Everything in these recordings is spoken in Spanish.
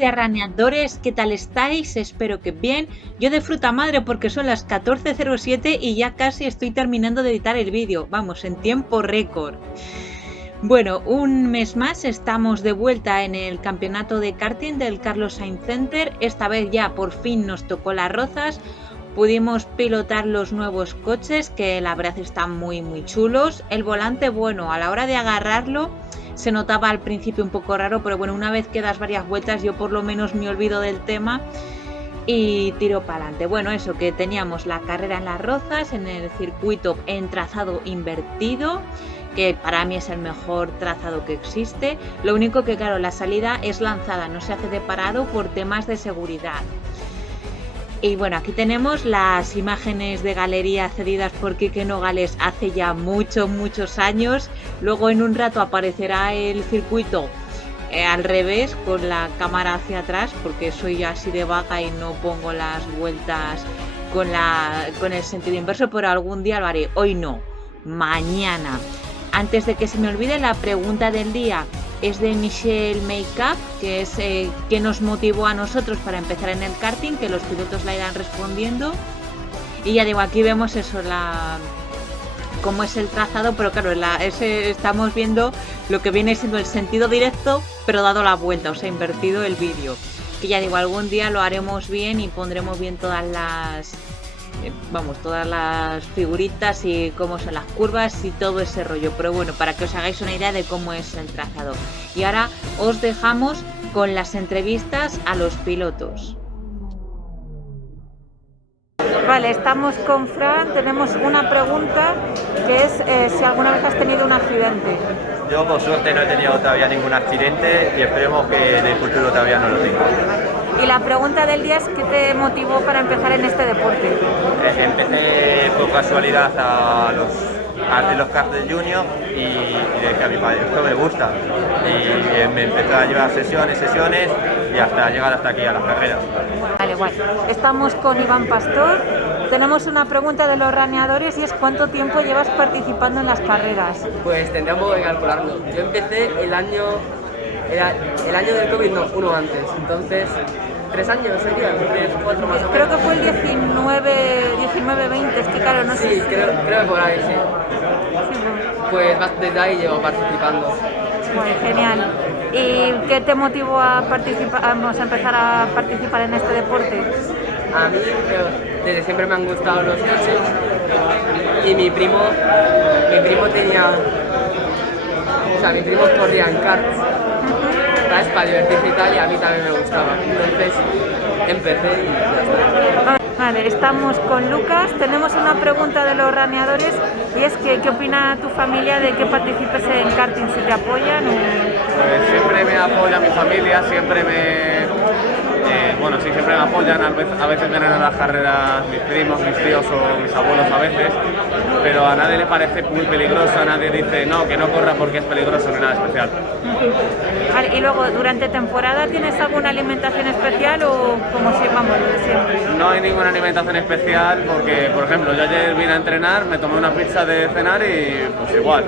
de arañadores, ¿qué tal estáis? Espero que bien. Yo de fruta madre porque son las 14:07 y ya casi estoy terminando de editar el vídeo. Vamos, en tiempo récord. Bueno, un mes más estamos de vuelta en el campeonato de karting del Carlos Sainz Center. Esta vez ya por fin nos tocó Las Rozas. Pudimos pilotar los nuevos coches que la verdad están muy chulos. El volante, bueno, a la hora de agarrarlo se notaba al principio un poco raro, pero bueno, una vez que das varias vueltas yo por lo menos me olvido del tema y tiro para adelante. Bueno, eso, que teníamos la carrera en Las Rozas, en el circuito en trazado invertido, que para mí es el mejor trazado que existe. Lo único que, claro, la salida es lanzada, no se hace de parado por temas de seguridad. Y bueno, aquí tenemos las imágenes de galería cedidas por Quique Nogales hace ya muchos años. Luego en un rato aparecerá el circuito al revés, con la cámara hacia atrás, porque soy así de vaga y no pongo las vueltas con el sentido inverso, pero algún día lo haré. Hoy no, mañana. Antes de que se me olvide, la pregunta del día es de Michelle Makeup, que es qué nos motivó a nosotros para empezar en el karting, que los pilotos la irán respondiendo. Y ya digo, aquí vemos eso, cómo es el trazado, pero claro, estamos viendo lo que viene siendo el sentido directo, pero dado la vuelta, o sea, invertido el vídeo. Que ya digo, algún día lo haremos bien y pondremos bien todas las figuritas y cómo son las curvas y todo ese rollo, pero bueno, para que os hagáis una idea de cómo es el trazado. Y ahora os dejamos con las entrevistas a los pilotos. Vale, estamos con Fran, tenemos una pregunta que es si alguna vez has tenido un accidente. Yo por suerte no he tenido todavía ningún accidente y esperemos que en el futuro todavía no lo tenga. Y la pregunta del día es ¿qué te motivó para empezar en este deporte? Empecé por casualidad a los karting junior y le dije a mi padre, esto me gusta. Y me empezó a llevar sesiones y hasta llegar hasta aquí a las carreras. Vale, guay. Estamos con Iván Pastor. Tenemos una pregunta de los raneadores y es ¿cuánto tiempo llevas participando en las carreras? Pues tendríamos que calcularlo. Yo empecé el año del COVID, no, uno antes. Entonces, 3 años sería, 3, 4 más o menos. Creo que fue el 19-20, es que claro, no sé. Sí, creo que por ahí, sí. Pues desde ahí llevo participando. Muy genial. ¿Y qué te motivó a empezar a participar en este deporte? A mí desde siempre me han gustado los coches y mi primo corría en karts, ¿sabes? Para divertirse y tal, y a mí también me gustaba. Entonces empecé y ya está. Vale, estamos con Lucas. Tenemos una pregunta de los raneadores y es que ¿qué opina tu familia de que participes en karting? ¿Si te apoyan o...? Pues siempre me apoya mi familia, siempre me apoyan, a veces vienen a las carreras mis primos, mis tíos o mis abuelos a veces, pero a nadie le parece muy peligroso, a nadie dice no, que no corra porque es peligroso ni nada especial. Vale, y luego, ¿durante temporada tienes alguna alimentación especial o como si vamos, lo de siempre? No hay ninguna alimentación especial porque, por ejemplo, yo ayer vine a entrenar, me tomé una pizza de cenar y pues igual.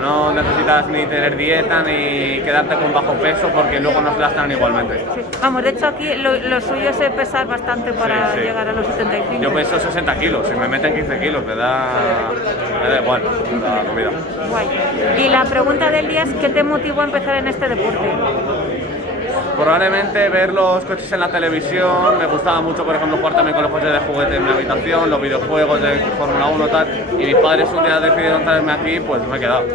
No necesitas ni tener dieta ni quedarte con bajo peso porque luego nos lastan igualmente. Sí. Vamos, de hecho aquí lo suyo es pesar bastante para llegar a los 75. Yo peso 60 kilos, si me meten 15 kilos me da igual la comida. Guay. Y la pregunta del día es ¿qué te motivó a empezar en este deporte? Probablemente ver los coches en la televisión, me gustaba mucho por ejemplo jugar también con los coches de juguete en mi habitación, los videojuegos de Fórmula 1 tal, y mis padres un día decidieron traerme aquí, pues me he quedado.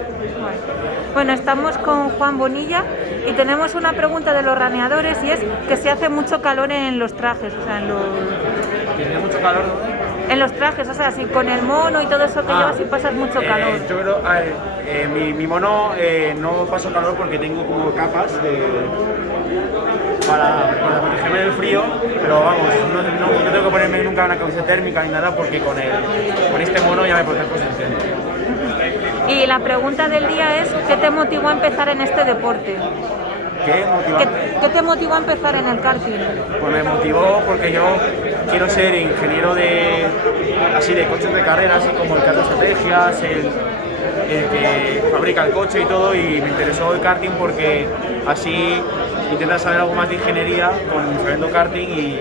Bueno, estamos con Juan Bonilla y tenemos una pregunta de los raneadores y es que se hace mucho calor en los trajes, o sea, ¿Tiene mucho calor? En los trajes, o sea, si con el mono y todo eso que llevas y pasas mucho calor. Yo creo, mi mono no paso calor porque tengo como capas para protegerme del frío, pero vamos, no tengo que ponerme nunca una camiseta térmica ni nada porque con este mono ya me protejo suficiente. Y la pregunta del día es ¿qué te motivó a empezar en este deporte? ¿Qué te motivó a empezar en el karting? Pues me motivó porque yo quiero ser ingeniero de coches de carrera, así como el que hace estrategias, el que fabrica el coche y todo, y me interesó el karting porque así intentar saber algo más de ingeniería con sabiendo karting y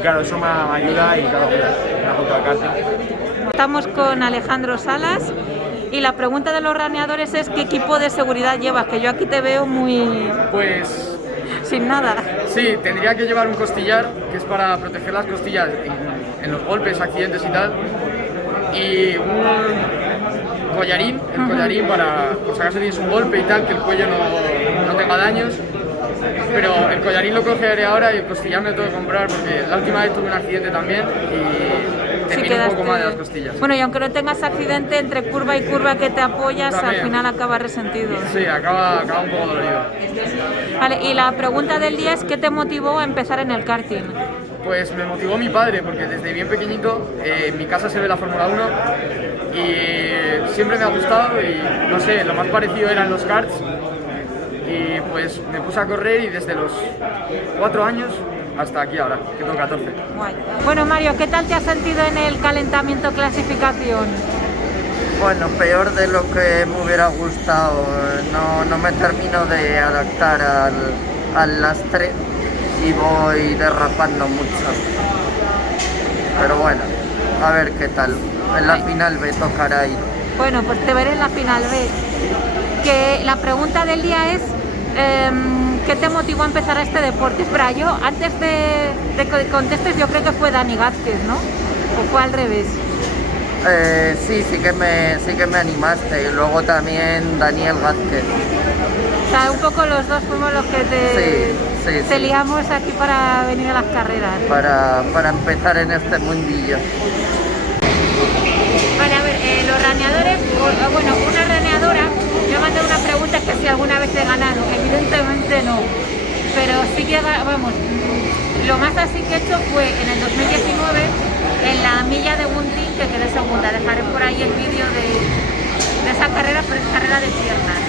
claro, eso me ayuda y claro, me apunto al karting. Estamos con Alejandro Salas y la pregunta de los raneadores es ¿qué equipo de seguridad llevas? Que yo aquí te veo muy... Pues sin nada. sí, tendría que llevar un costillar, que es para proteger las costillas en los golpes, accidentes y tal, y un collarín, el collarín para, por si acaso tienes un golpe y tal, que el cuello no tenga daños, pero el collarín lo cogeré ahora y el costillar me lo tengo que comprar porque la última vez tuve un accidente también y terminé un poco mal de las costillas. Bueno, y aunque no tengas accidente, entre curva y curva que te apoyas, También. al final acabas resentido. Sí, acaba un poco dolorido. Vale, y la pregunta del día es ¿qué te motivó a empezar en el karting? Pues me motivó mi padre, porque desde bien pequeñito en mi casa se ve la Fórmula 1 y siempre me ha gustado y no sé, lo más parecido eran los karts y pues me puse a correr y desde los 4 años hasta aquí ahora, que tengo 14. Guay. Bueno, Mario, ¿qué tal te has sentido en el calentamiento clasificación? Bueno, peor de lo que me hubiera gustado. No me termino de adaptar al lastre y voy derrapando mucho. Pero bueno, a ver qué tal. En la final me tocará ir. Bueno, pues te veré en la final B. Que la pregunta del día es ¿qué te motivó a empezar a este deporte? Espera, yo antes de que contestes yo creo que fue Dani Vázquez, ¿no? ¿O fue al revés? Sí que me animaste. Y luego también Daniel Vázquez. O sea, un poco los dos fuimos los que te liamos aquí para venir a las carreras. Para empezar en este mundillo. Vale, a ver, los raneadores, bueno, una raneadora, yo mandé una pregunta que si alguna vez he ganado, evidentemente no, pero sí que, vamos, lo más así que he hecho fue en el 2019, en la milla de Gunting, que quedé segunda, dejaré por ahí el vídeo de esa carrera, pero es carrera de piernas.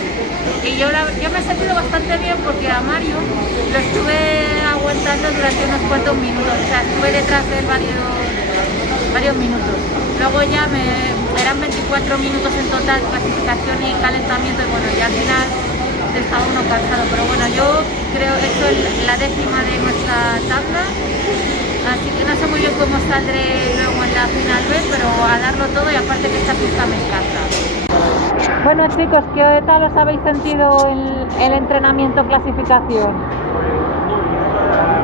Y yo me he sentido bastante bien porque a Mario lo estuve aguantando durante unos cuantos minutos, o sea, estuve detrás de él varios minutos. Luego ya eran 24 minutos en total, clasificación y calentamiento, y bueno, ya al final estaba uno cansado. Pero bueno, yo creo que esto es la 10ª de nuestra tabla, así que no sé muy bien cómo saldré luego en la final B, pero a darlo todo y aparte que esta pista me encanta. Bueno chicos, ¿qué tal os habéis sentido en el entrenamiento clasificación?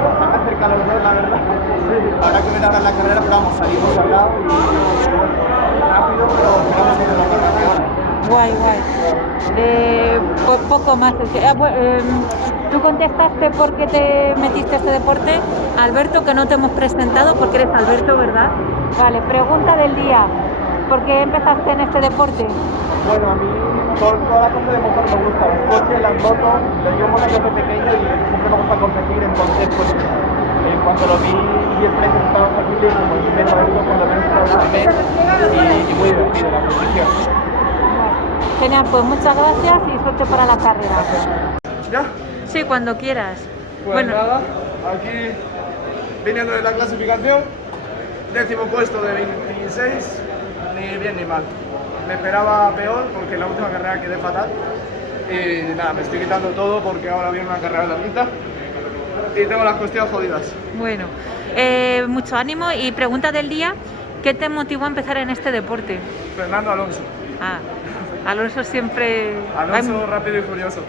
Bastante cerca los dos, la verdad. Sí, habrá que ver ahora en la carrera, pero vamos, salimos acá y rápido, pero esperamos que nos la Guay. Poco más. Tú contestaste por qué te metiste a este deporte. Alberto, que no te hemos presentado porque eres Alberto, ¿verdad? Vale, pregunta del día. ¿Por qué empezaste en este deporte? Bueno, a mí toda la cosa de motor me gusta, los coches, las motos, lo llevo desde pequeño y siempre me gusta competir, entonces pues en cuanto lo vi y el precio estaba factible, pues me meto a esto cuando menos para el primer y muy divertido la competición. Genial, pues muchas gracias y suerte para la carrera. ¿Ya? Sí, cuando quieras. Pues nada, aquí viniendo de la clasificación, 10º puesto de 26, ni bien ni mal. Me esperaba peor porque en la última carrera quedé fatal y nada, me estoy quitando todo porque ahora viene una carrera larguita y tengo las costillas jodidas. Bueno, mucho ánimo y pregunta del día, ¿qué te motivó a empezar en este deporte? Fernando Alonso. Ah, Alonso siempre... Alonso rápido y furioso.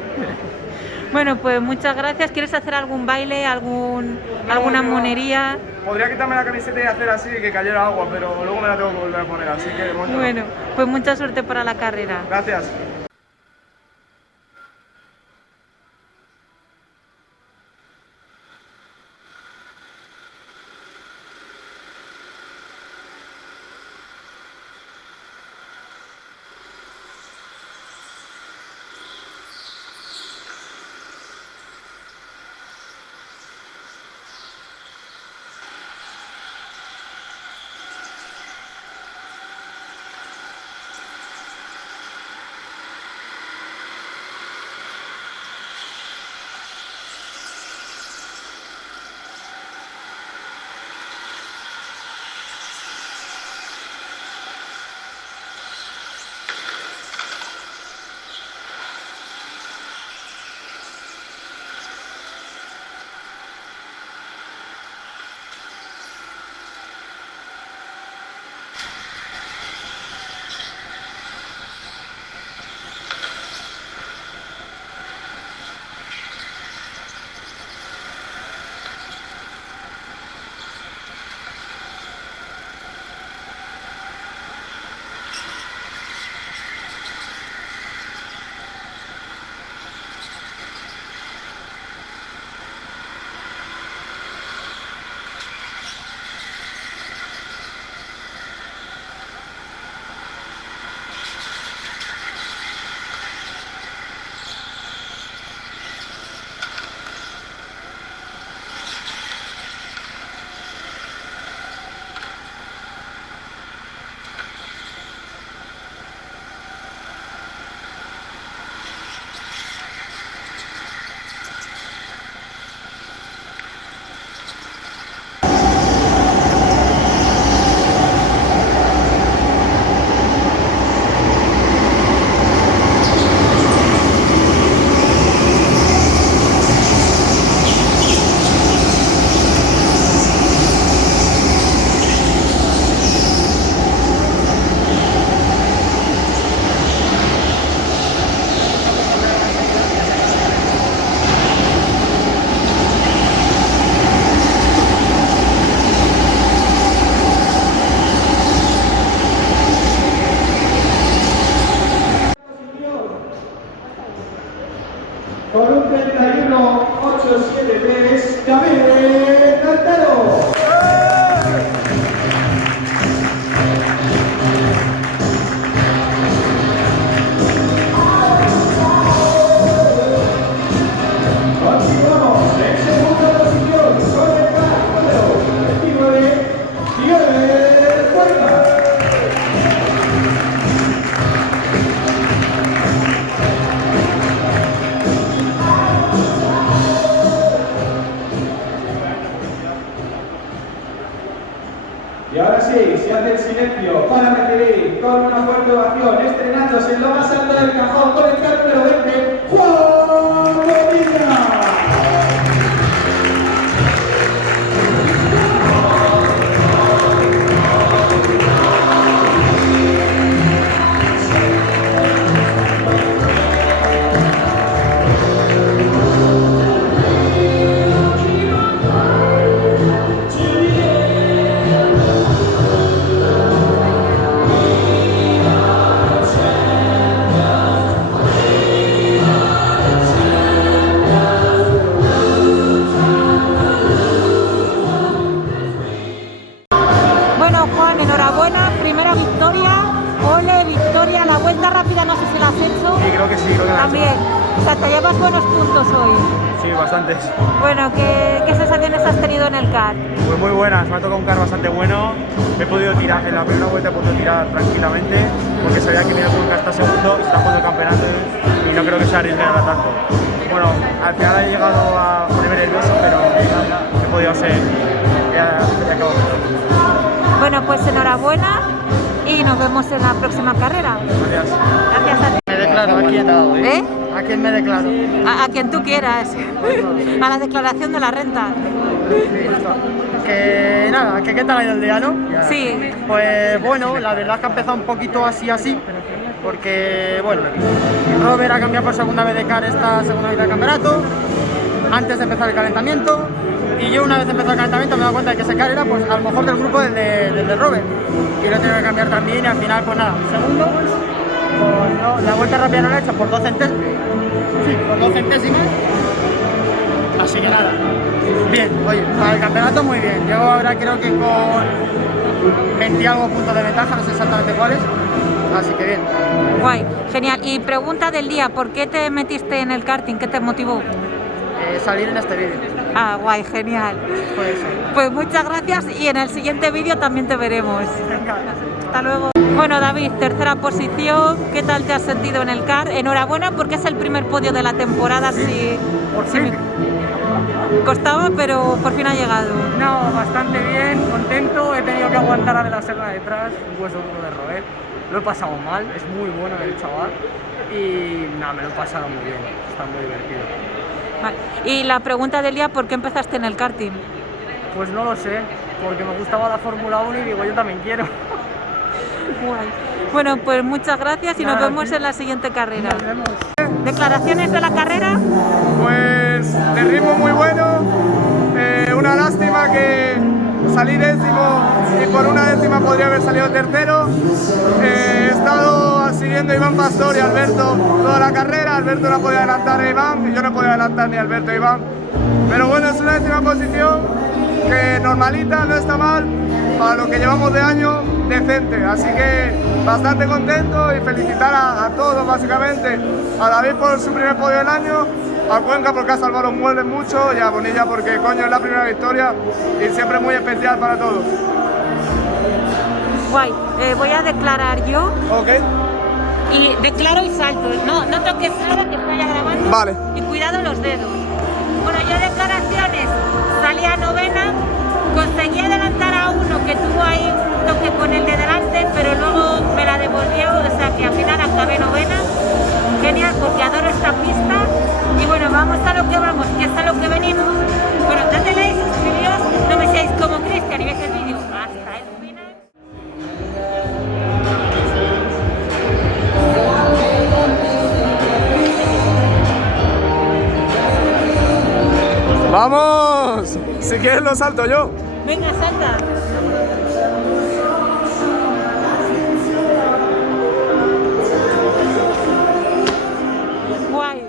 Bueno, pues muchas gracias. ¿Quieres hacer algún baile, alguna monería? Podría quitarme la camiseta y hacer así que cayera agua, pero luego me la tengo que volver a poner, así que Bueno, pues mucha suerte para la carrera. Gracias. guardas el silencio para recibir con una fuerte ovación, estrenándose en lo más alto del cajón con el carro número 20, Juan Bonilla. Bueno, Juan, enhorabuena, primera victoria. Ole, victoria, la vuelta rápida, no sé si la has hecho. Sí, creo que sí, creo que la he hecho. También. O sea, te llevas buenos puntos hoy. Sí, bastantes. Bueno, ¿qué sensaciones has tenido en el kart? Pues muy buenas, me ha tocado un kart bastante bueno. He podido tirar, en la primera vuelta he podido tirar tranquilamente, porque sabía que me iba a un kart hasta segundo, está jugando el campeonato y no creo que se arriesgara tanto. Bueno, al final he llegado a ponerme nervioso, pero he podido ser, ya acabo. Bueno, pues enhorabuena y nos vemos en la próxima carrera. Gracias. Gracias a ti. Me declaro, ¿a quién? ¿Eh? ¿A quién me declaro? A quien tú quieras. A la declaración de la renta. Que nada, que qué tal ha ido el día, ¿no? Sí. Pues bueno, la verdad es que ha empezado un poquito así, porque bueno, Robert ha cambiado por segunda vez de car esta segunda vez del campeonato, antes de empezar el calentamiento, y yo una vez empezado el calentamiento me he dado cuenta de que ese car era pues a lo mejor del grupo del de Robert, y lo he tenido que cambiar también y al final pues nada, segundo, pues, no, la vuelta rápida no la he hecho por 2 centésimas, sí, por 2 centésimas, así que nada. Bien, oye, para el campeonato muy bien. Llego ahora creo que con 20 y algo puntos de ventaja, no sé exactamente cuáles, así que bien. Guay, genial. Y pregunta del día, ¿por qué te metiste en el karting? ¿Qué te motivó? Salir en este vídeo. Ah, guay, genial. Puede ser. Pues muchas gracias y en el siguiente vídeo también te veremos. Venga. Hasta luego. Bueno, David, tercera posición. ¿Qué tal te has sentido en el kart? Enhorabuena porque es el primer podio de la temporada. Sí, Por fin. me costaba, pero por fin ha llegado. No, bastante bien, contento. He tenido que aguantar a De la Serna detrás, un hueso duro de Robert. Lo he pasado mal, es muy bueno el chaval. Y nada, me lo he pasado muy bien, está muy divertido. Vale. Y la pregunta del día, ¿por qué empezaste en el karting? Pues no lo sé, porque me gustaba la Fórmula 1 y digo, yo también quiero. Guay. Bueno, pues muchas gracias y nos Nada, vemos sí. en la siguiente carrera. Nos vemos. ¿Declaraciones de la carrera? Pues de ritmo muy bueno, una lástima que salí décimo y por una décima podría haber salido tercero. He estado siguiendo a Iván Pastor y Alberto toda la carrera. Alberto no podía adelantar a Iván y yo no podía adelantar ni a Alberto a Iván. Pero bueno, es una décima posición que normalita, no está mal, para lo que llevamos de año, decente. Así que bastante contento y felicitar a todos básicamente. A David por su primer podio del año, a Cuenca porque ha salvado los muebles mucho y a Bonilla porque coño es la primera victoria y siempre muy especial para todos. Guay. Voy a declarar yo. Ok. Y declaro y salto. No toques nada que estoy grabando. Vale. Y cuidado los dedos. Bueno, yo declaraciones. Salí a novena. Conseguí adelantar a uno que tuvo ahí un toque con el de delante, pero luego me la devolvió. O sea que al final acabé novena. Genial, porque adoro esta pista. Y bueno, vamos a lo que vamos, que es a lo que venimos. Bueno, dadle like, suscribiros. No me seáis como Cristian y veis el vídeo hasta el final. ¡Vamos! Si quieres lo salto yo. Venga, salta. Guay.